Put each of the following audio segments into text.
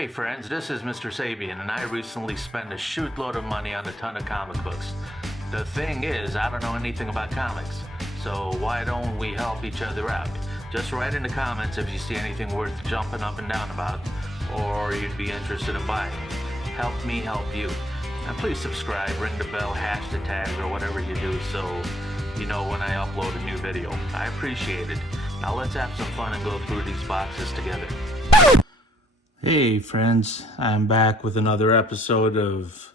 Hey friends, this is MR.SABIAN, and I recently spent a shootload of money on a ton of comic books. The thing is, I don't know anything about comics, so why don't we help each other out? Just write in the comments if you see anything worth jumping up and down about, or you'd be interested in buying. Help me help you. And please subscribe, ring the bell, hash the tags, or whatever you do so you know when I upload a new video. I appreciate it. Now let's have some fun and go through these boxes together. Hey friends, I'm back with another episode of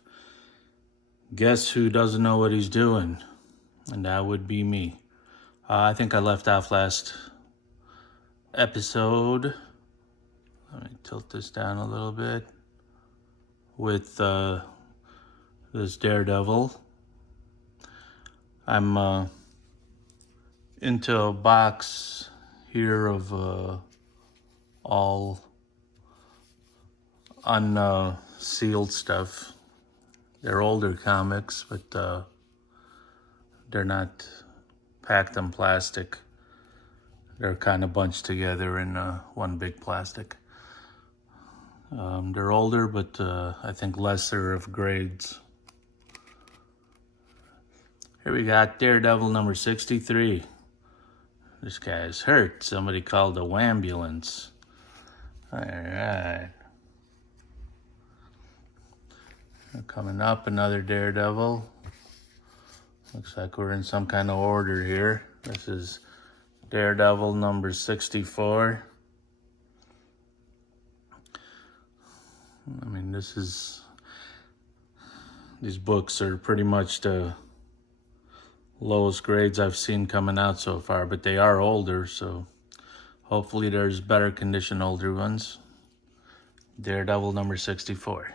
Guess Who Doesn't Know What He's Doing? And that would be me. I think I left off last episode. Let me tilt this down a little bit. With this Daredevil. I'm into a box here of all unsealed stuff. They're older comics, but they're not packed in plastic. They're kind of bunched together in one big plastic. They're older, but I think lesser of grades. Here we got Daredevil number 63. This guy's hurt. Somebody called a wambulance. All right. Coming up, another Daredevil. Looks like we're in some kind of order here. This is Daredevil number 64. I mean, these books are pretty much the lowest grades I've seen coming out so far, but they are older, so hopefully there's better condition older ones. Daredevil number 64.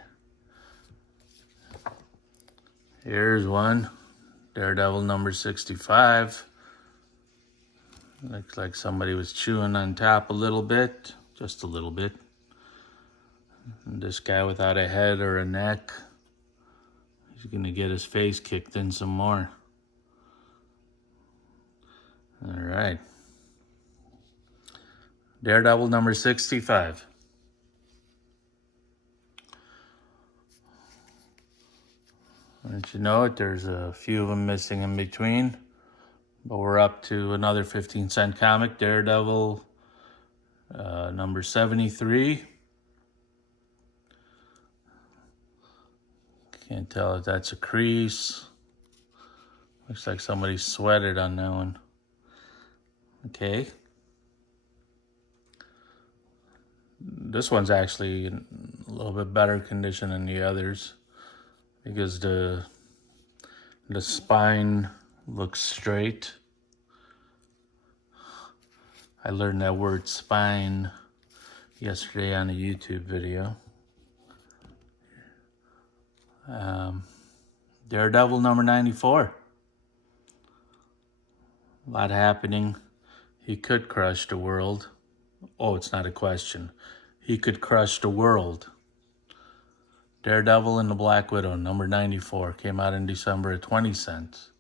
Here's one, Daredevil number 65. Looks like somebody was chewing on top a little bit, just a little bit. And this guy without a head or a neck, he's gonna get his face kicked in some more. All right. Daredevil number 65. Don't you know it, there's a few of them missing in between. But we're up to another 15-cent comic, Daredevil number 73. Can't tell if that's a crease. Looks like somebody sweated on that one. Okay. This one's actually in a little bit better condition than the others, because the spine looks straight. I learned that word spine yesterday on a YouTube video. Daredevil number 94. A lot happening. He could crush the world. Oh, it's not a question. He could crush the world. Daredevil and the Black Widow, number 94, came out in December at 20 cents.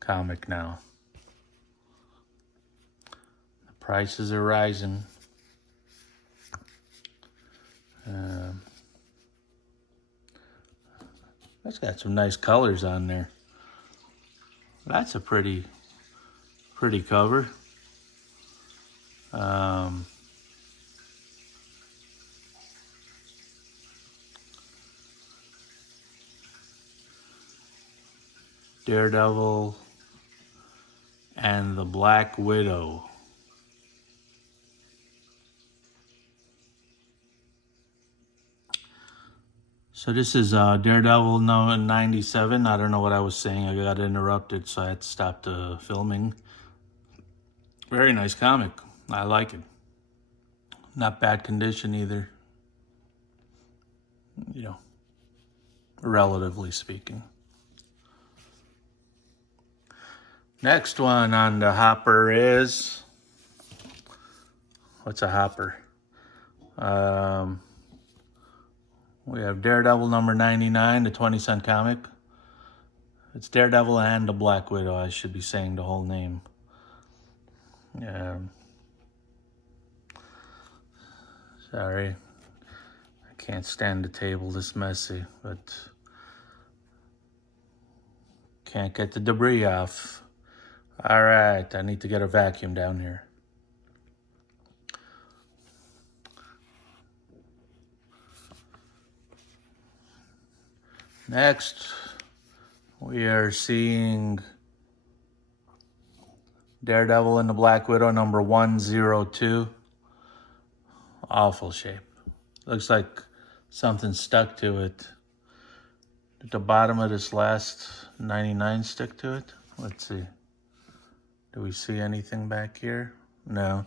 Comic now. The prices are rising. That's got some nice colors on there. That's a pretty cover. Daredevil and the Black Widow. So this is Daredevil number 97. I don't know what I was saying. I got interrupted, so I had to stop the filming. Very nice comic. I like it. Not bad condition either. You know, relatively speaking. Next one on the hopper is, what's a hopper? We have Daredevil number 99, the 20-cent comic. It's Daredevil and the Black Widow. I should be saying the whole name. Sorry. I Can't stand the table this messy, but can't get the debris off. All right, I need to get a vacuum down here. Next, we are seeing Daredevil and the Black Widow number 102. Awful shape. Looks like something stuck to it. Did the bottom of this last 99 stick to it? Let's see. Do we see anything back here? No.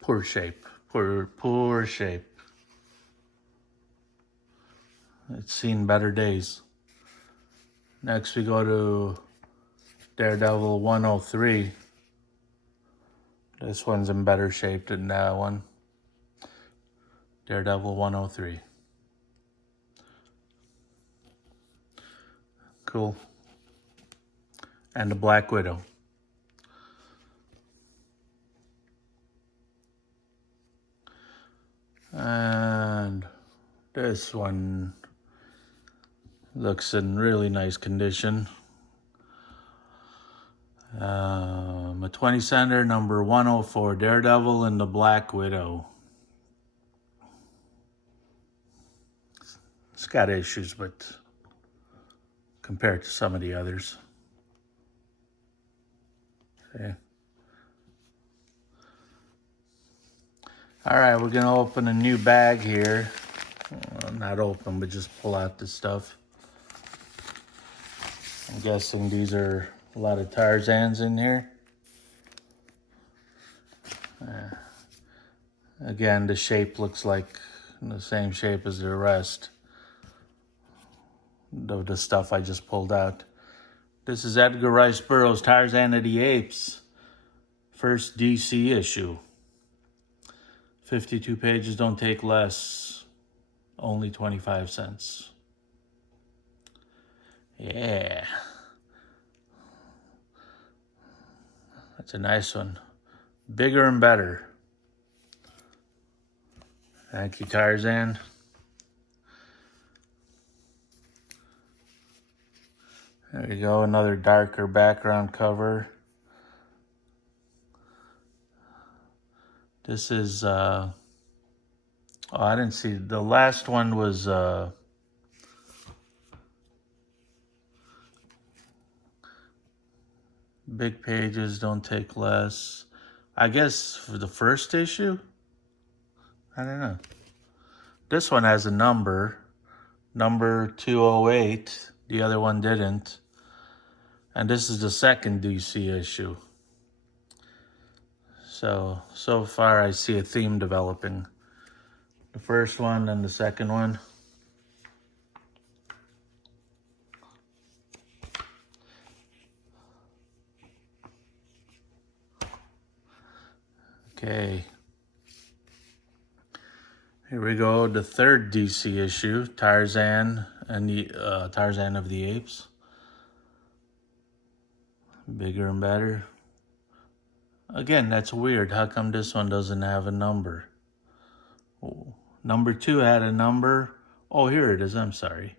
Poor shape. Poor shape. It's seen better days. Next we go to Daredevil 103. This one's in better shape than that one. Daredevil 103. Cool. And the Black Widow. And this one looks in really nice condition. A 20 center, number 104, Daredevil and the Black Widow. It's got issues, but compared to some of the others. Okay. All right, we're gonna open a new bag here. Well, not open, but just pull out the stuff. I'm guessing these are a lot of Tarzans in here. Again, the shape looks like the same shape as the rest of the stuff I just pulled out. This is Edgar Rice Burroughs' Tarzan of the Apes, first DC issue. 52 pages, don't take less, only 25 cents. Yeah. That's a nice one. Bigger and better. Thank you, Tarzan. There you go, another darker background cover. This is, oh, I didn't see, the last one was, big pages, don't take less. I guess for the first issue? I don't know. This one has a number 208. The other one didn't. And this is the second DC issue. So far I see a theme developing. The first one and the second one. Okay. Here we go, the third DC issue, Tarzan and the Tarzan of the Apes. Bigger and better. Again, that's weird. How come this one doesn't have a number? Oh, number 2 had a number. Oh, here it is. I'm sorry.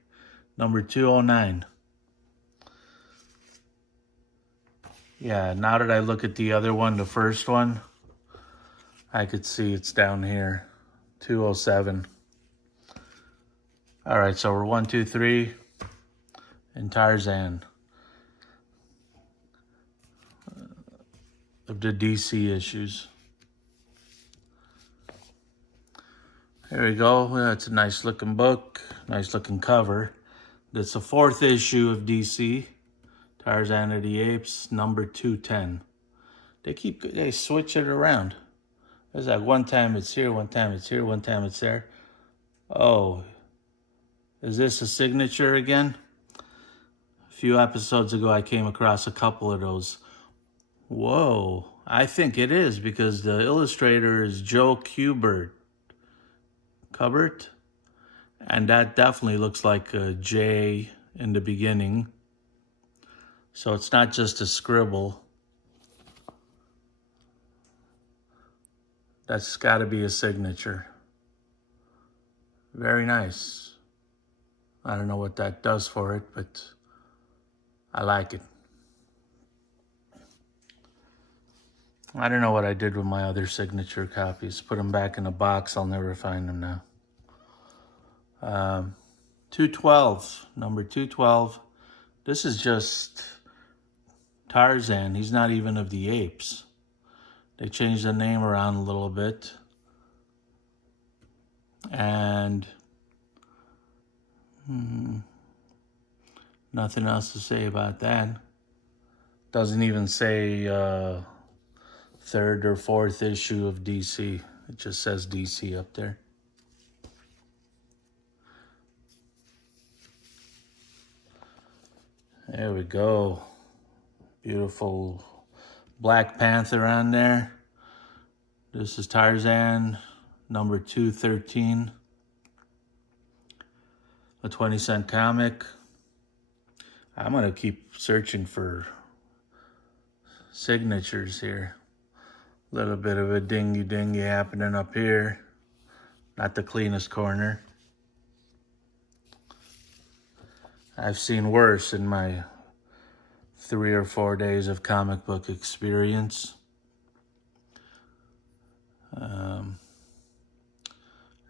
Number 209. Yeah, now that I look at the other one, the first one, I could see it's down here. 207. All right, so we're 1, 2, 3 in Tarzan of the DC issues. Here we go. It's a nice looking book, nice looking cover. That's the 4th issue of DC, Tarzan of the Apes, number 210. They switch it around. There's like one time it's here, one time it's here, one time it's there. Oh, is this a signature again? A few episodes ago, I came across a couple of those. Whoa, I think it is because the illustrator is Joe Kubert. And that definitely looks like a J in the beginning. So it's not just a scribble. That's got to be a signature. Very nice. I don't know what that does for it, but I like it. I don't know what I did with my other signature copies. Put them back in a box. I'll never find them now. 212, number 212. This is just Tarzan. He's not even of the apes. They changed the name around a little bit. And nothing else to say about that. Doesn't even say third or fourth issue of DC. It just says DC up there. There we go. Beautiful Black Panther on there. This is Tarzan, number 213. A 20-cent comic. I'm going to keep searching for signatures here. A little bit of a dingy happening up here. Not the cleanest corner. I've seen worse in my 3 or 4 days of comic book experience.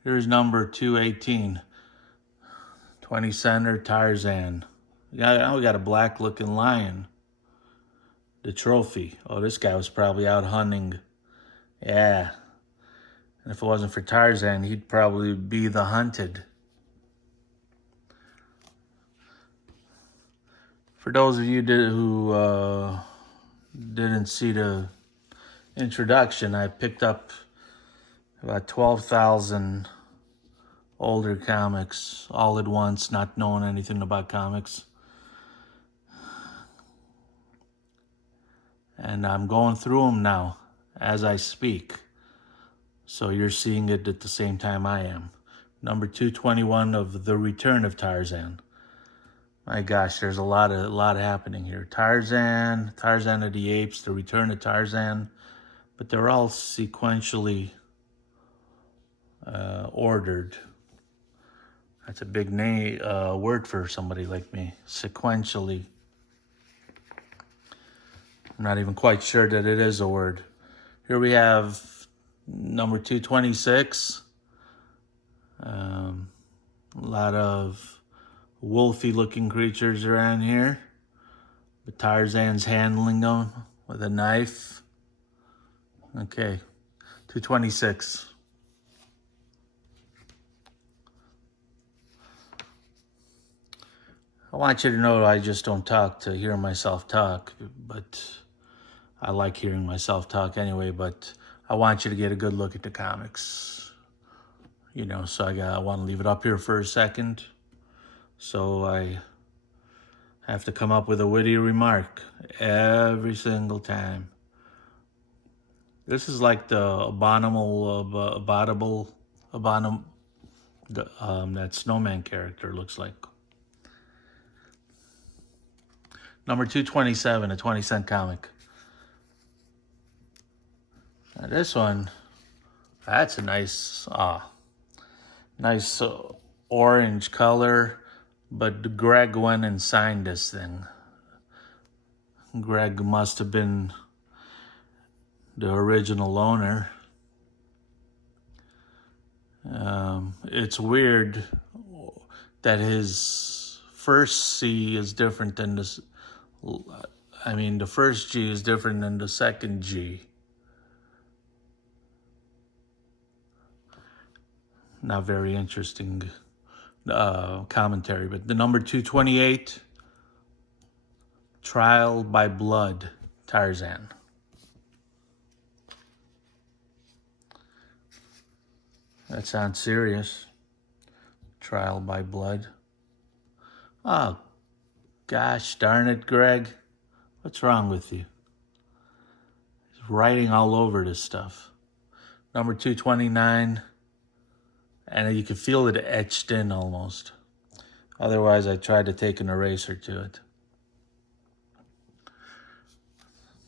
Here's number 218. 20-center Tarzan. Now we got a black-looking lion. The trophy. Oh, this guy was probably out hunting. Yeah. And if it wasn't for Tarzan, he'd probably be the hunted. For those of you who didn't see the introduction, I picked up about 12,000 older comics all at once, not knowing anything about comics. And I'm going through them now as I speak. So you're seeing it at the same time I am. Number 221 of The Return of Tarzan. My gosh, there's a lot happening here. Tarzan of the Apes, The Return of Tarzan. But they're all sequentially ordered. That's a big word for somebody like me. Sequentially. I'm not even quite sure that it is a word. Here we have number 226. A lot of wolfy looking creatures around here. But Tarzan's handling them with a knife. Okay, 226. I want you to know I just don't talk to hear myself talk, but I like hearing myself talk anyway, but I want you to get a good look at the comics. You know, so I want to leave it up here for a second. So I have to come up with a witty remark every single time. This is like the that snowman character looks like. Number 227, a 20-cent comic. Now this one, that's a nice orange color, but Greg went and signed this thing. Greg must have been the original owner. It's weird that his first C is different than this. I mean, the first G is different than the second G. Not very interesting commentary, but the number 228, Trial by Blood, Tarzan. That sounds serious. Trial by Blood. Oh, gosh darn it, Greg. What's wrong with you? He's writing all over this stuff. Number 229. And you can feel it etched in almost. Otherwise, I tried to take an eraser to it.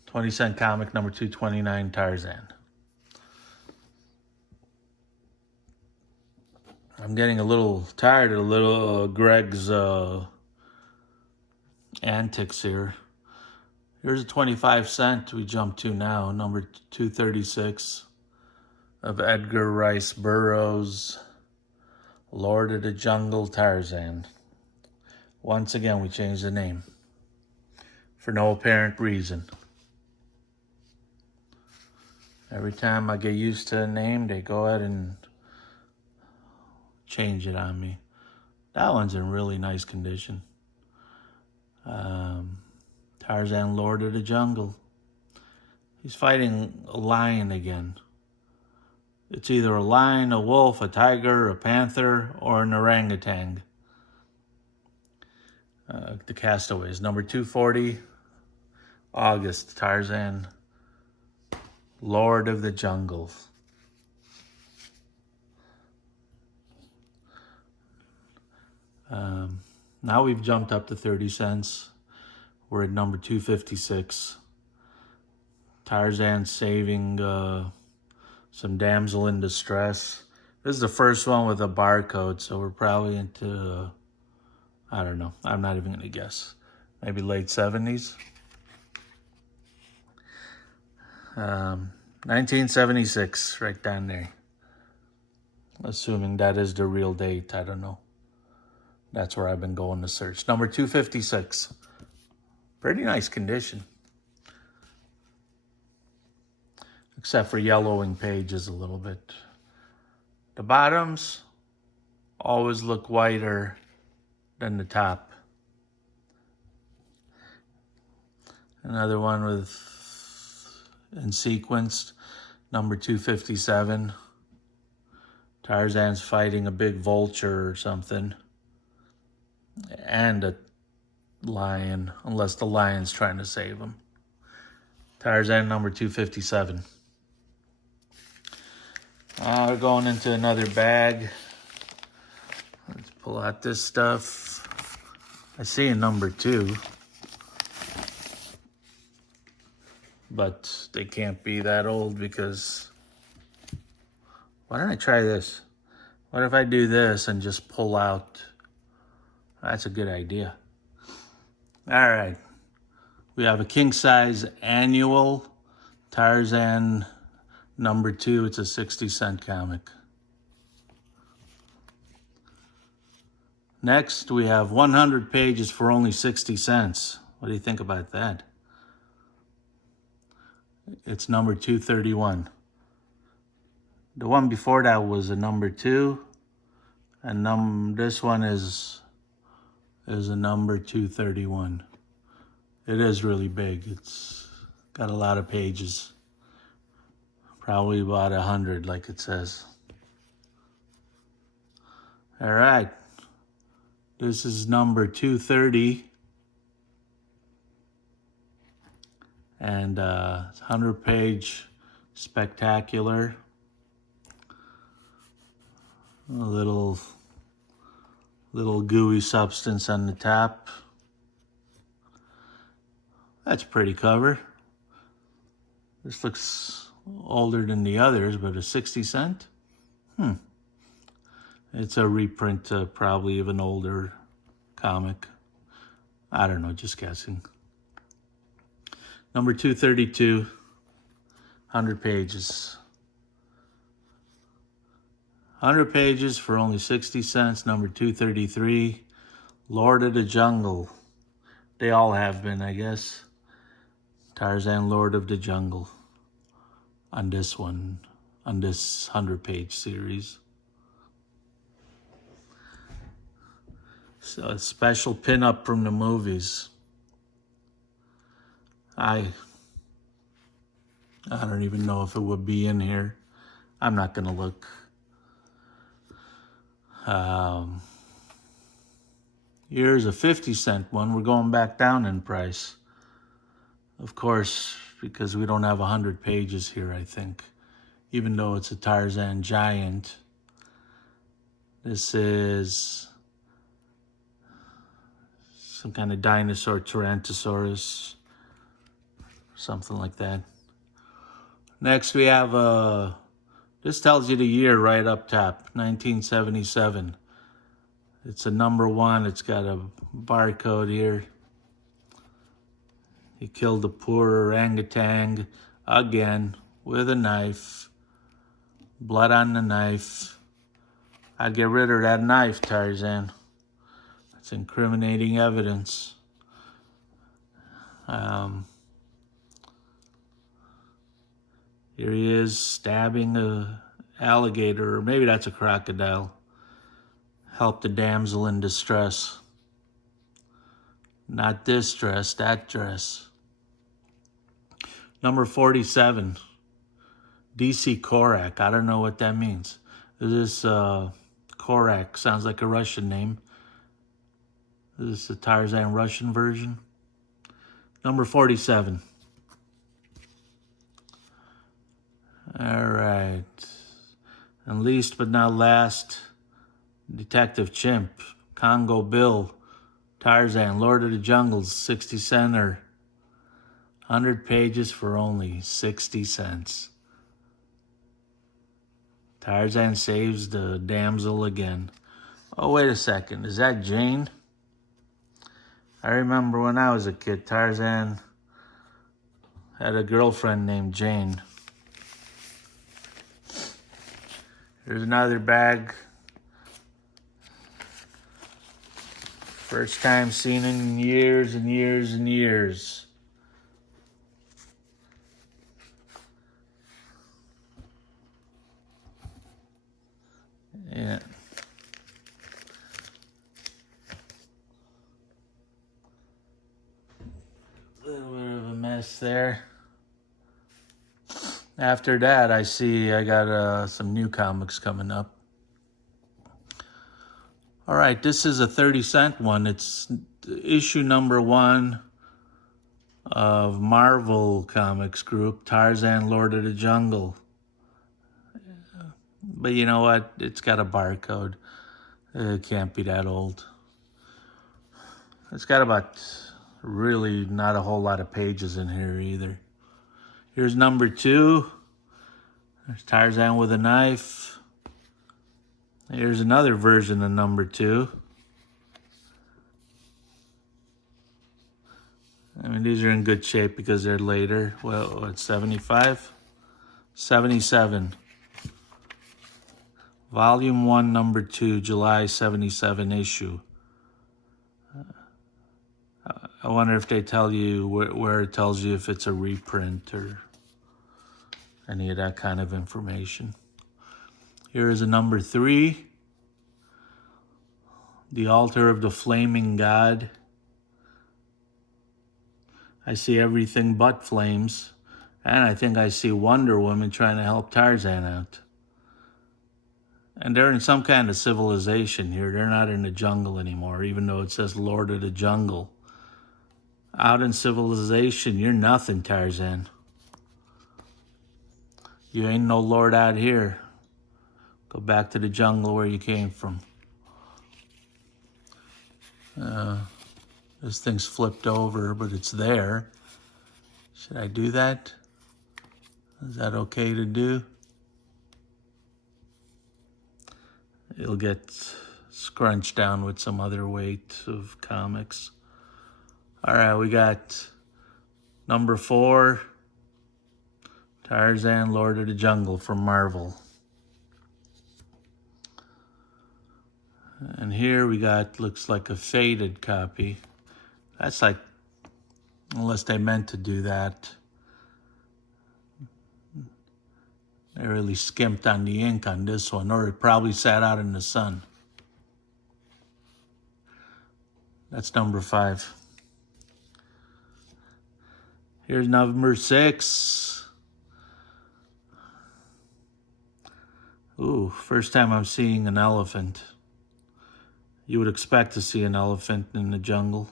20-cent comic, number 229, Tarzan. I'm getting a little tired of little Greg's antics here. Here's a 25-cent we jump to now, number 236 of Edgar Rice Burroughs' Lord of the Jungle, Tarzan. Once again, we changed the name for no apparent reason. Every time I get used to a name, they go ahead and change it on me. That one's in really nice condition. Tarzan, Lord of the Jungle. He's fighting a lion again. It's either a lion, a wolf, a tiger, a panther, or an orangutan. The Castaways, number 240, August, Tarzan, Lord of the Jungle. Now we've jumped up to 30 cents. We're at number 256. Tarzan saving some damsel in distress. This is the first one with a barcode, so we're probably into, I don't know. I'm not even going to guess. Maybe late 70s. 1976, right down there. Assuming that is the real date, I don't know. That's where I've been going to search. Number 256. Pretty nice condition. Except for yellowing pages a little bit. The bottoms always look whiter than the top. Another one in sequence, number 257. Tarzan's fighting a big vulture or something. And a lion, unless the lion's trying to save him. Tarzan, number 257. We're going into another bag. Let's pull out this stuff. I see a number 2. But they can't be that old because... Why don't I try this? What if I do this and just pull out... That's a good idea. All right. We have a king-size annual Tarzan number 2. It's a 60-cent comic. Next, we have 100 pages for only 60 cents. What do you think about that? It's number 231. The one before that was a number 2. And this one is a number 231. It is really big. It's got a lot of pages. Probably about 100, like it says. All right. This is number 230. And 100-page spectacular. A little gooey substance on the top. That's a pretty cover. This looks older than the others, but a 60 cent? It's a reprint, probably of an older comic. I don't know, just guessing. Number 232, 100 pages. 100 pages for only 60 cents. Number 233, Lord of the Jungle. They all have been, I guess. Tarzan, Lord of the Jungle. On this one, on this 100-page series. So a special pinup from the movies. I don't even know if it would be in here. I'm not gonna look. Here's a 50-cent one. We're going back down in price. Of course, because we don't have 100 pages here, I think. Even though it's a Tarzan giant. This is some kind of dinosaur, Tyrannosaurus. Something like that. Next we have the This tells you the year right up top, 1977. It's a #1. It's got a barcode here. He killed the poor orangutan again with a knife. Blood on the knife. I'd get rid of that knife, Tarzan. That's incriminating evidence. Here he is stabbing a alligator, or maybe that's a crocodile. Help the damsel in distress. Not this dress, that dress. Number 47, DC Korak. I don't know what that means. This Korak sounds like a Russian name. Is this the Tarzan Russian version? Number 47. All right. And least but not last, Detective Chimp, Congo Bill, Tarzan, Lord of the Jungles, 60 center. 100 pages for only 60 cents. Tarzan saves the damsel again. Oh, wait a second. Is that Jane? I remember when I was a kid, Tarzan had a girlfriend named Jane. Here's another bag. First time seen in years and years and years. Yeah. A little bit of a mess there. After that, I got some new comics coming up. All right, this is a 30-cent one. It's issue #1 of Marvel Comics Group, Tarzan, Lord of the Jungle. But you know what? It's got a barcode. It can't be that old. It's got about really not a whole lot of pages in here either. Here's #2. There's Tarzan with a knife. Here's another version of #2. I mean, these are in good shape because they're later. Well, it's 75? 77. Volume 1, #2, July 77 issue. I wonder if they tell you where it tells you if it's a reprint or any of that kind of information. Here is a #3. The Altar of the Flaming God. I see everything but flames. And I think I see Wonder Woman trying to help Tarzan out. And they're in some kind of civilization here. They're not in the jungle anymore, even though it says Lord of the Jungle. Out in civilization, you're nothing, Tarzan. You ain't no lord out here. Go back to the jungle where you came from. This thing's flipped over, but it's there. Should I do that? Is that okay to do? It'll get scrunched down with some other weight of comics. All right, we got #4, Tarzan, Lord of the Jungle from Marvel. And here we got, looks like a faded copy. That's like, unless they meant to do that. They really skimped on the ink on this one, or it probably sat out in the sun. That's #5. Here's #6. Ooh, first time I'm seeing an elephant. You would expect to see an elephant in the jungle.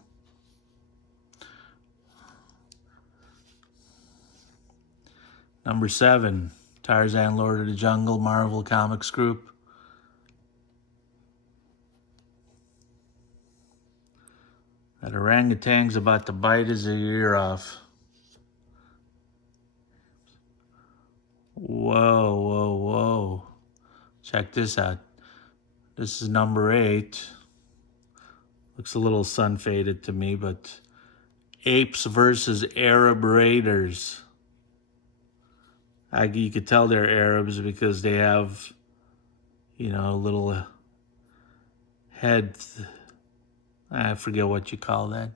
#7, Tarzan, Lord of the Jungle, Marvel Comics Group. That orangutan's about to bite his ear off. Whoa, whoa, whoa. Check this out. This is number 8. Looks a little sun faded to me, but apes versus Arab raiders. You could tell they're Arabs because they have, you know, a little head. I forget what you call that.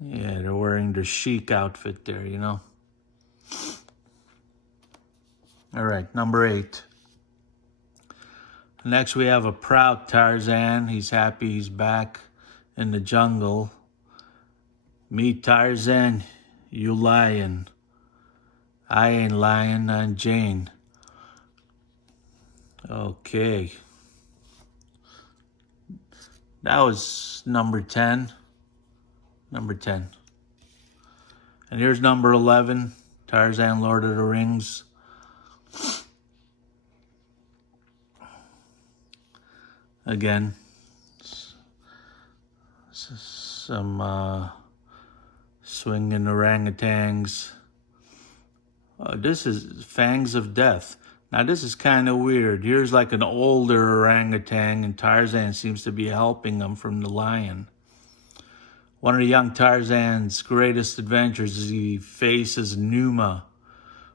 Yeah, they're wearing their chic outfit there, you know. All right, number 8. Next, we have a proud Tarzan. He's happy he's back in the jungle. Me, Tarzan, you lying. I ain't lying, I'm Jane. Okay. That was number 10. Number 10. And here's number 11, Tarzan, Lord of the Rings. Again, some swinging orangutans. This is Fangs of Death. Now this is kind of weird. Here's like an older orangutan, and Tarzan seems to be helping him from the lion. One of the young Tarzan's greatest adventures is he faces Numa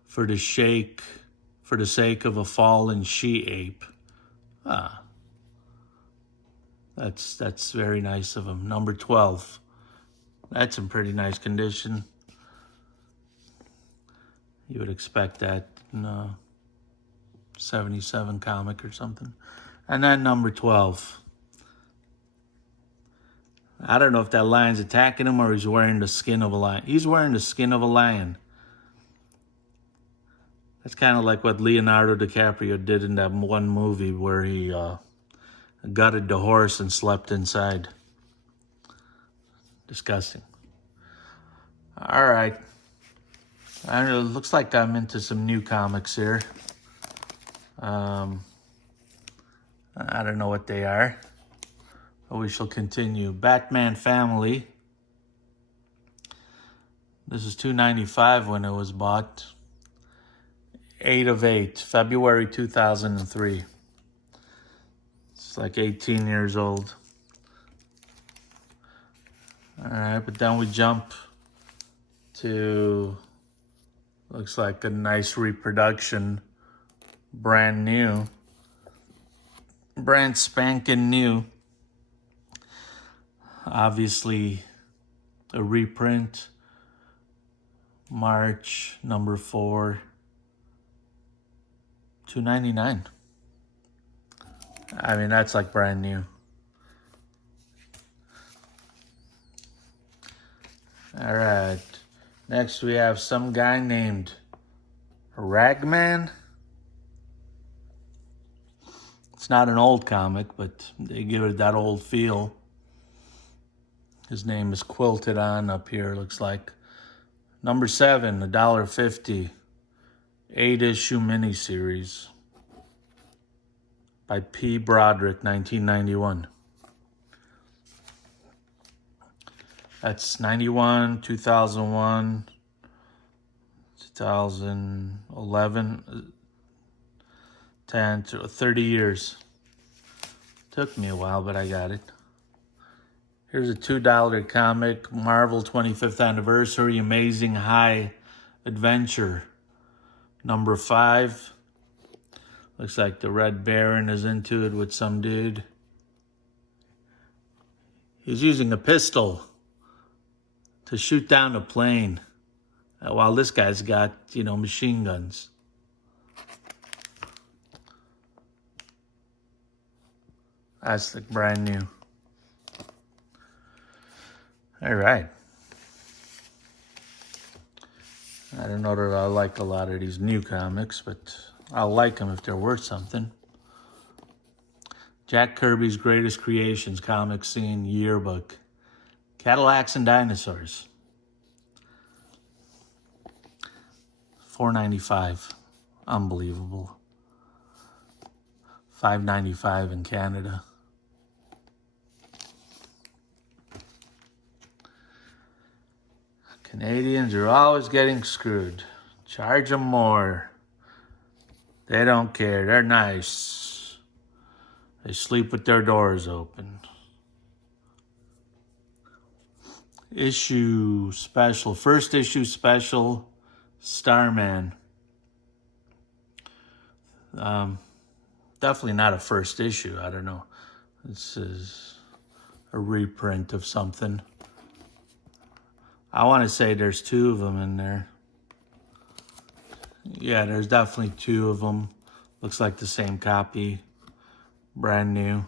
for the sake of a fallen she-ape. That's very nice of him. Number 12. That's in pretty nice condition. You would expect that in a 77 comic or something. And then number 12. I don't know if that lion's attacking him or he's wearing the skin of a lion. He's wearing the skin of a lion. That's kind of like what Leonardo DiCaprio did in that one movie where he gutted the horse and slept inside. Disgusting. All right. I don't know, it looks like I'm into some new comics here. I don't know what they are, but we shall continue. Batman Family. This is $2.95 when it was bought. 8 of 8, February 2003. It's like 18 years old. All right, but then we jump to, looks like a nice reproduction, brand new, brand spanking new. Obviously a reprint, March, number 4, $2.99. I mean, that's like brand new. All right. Next, we have some guy named Ragman. It's not an old comic, but they give it that old feel. His name is quilted on up here, looks like. Number 7, $1.50. 8-issue miniseries by P. Broderick, 1991. That's 91, 2001, 2011, 10 to 30 years. Took me a while, but I got it. Here's a $2 comic, Marvel 25th Anniversary, Amazing High Adventure. Number 5. Looks like the Red Baron is into it with some dude. He's using a pistol to shoot down a plane, while this guy's got, you know, machine guns. That's like brand new. All right. I don't know that I like a lot of these new comics, but I'll like them if they're worth something. Jack Kirby's Greatest Creations Comic Scene Yearbook. Cadillacs and Dinosaurs. $4.95. Unbelievable. $5.95 in Canada. Canadians are always getting screwed. Charge them more. They don't care. They're nice. They sleep with their doors open. Issue special. First issue special. Starman. Definitely not a first issue. I don't know. This is a reprint of something. I want to say there's 2 of them in there. Yeah, there's definitely 2 of them. Looks like the same copy. Brand new.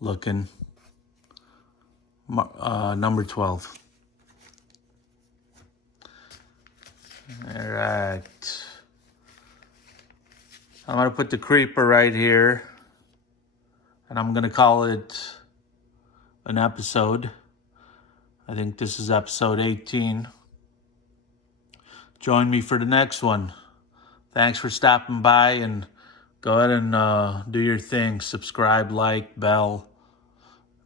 Looking. Number 12. All right. I'm going to put the creeper right here. And I'm going to call it an episode. I think this is episode 18. Join me for the next one. Thanks for stopping by, and go ahead and do your thing. Subscribe, like, bell,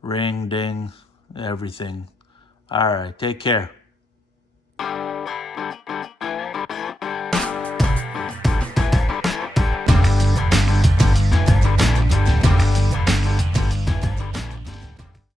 ring, ding, everything. All right, take care.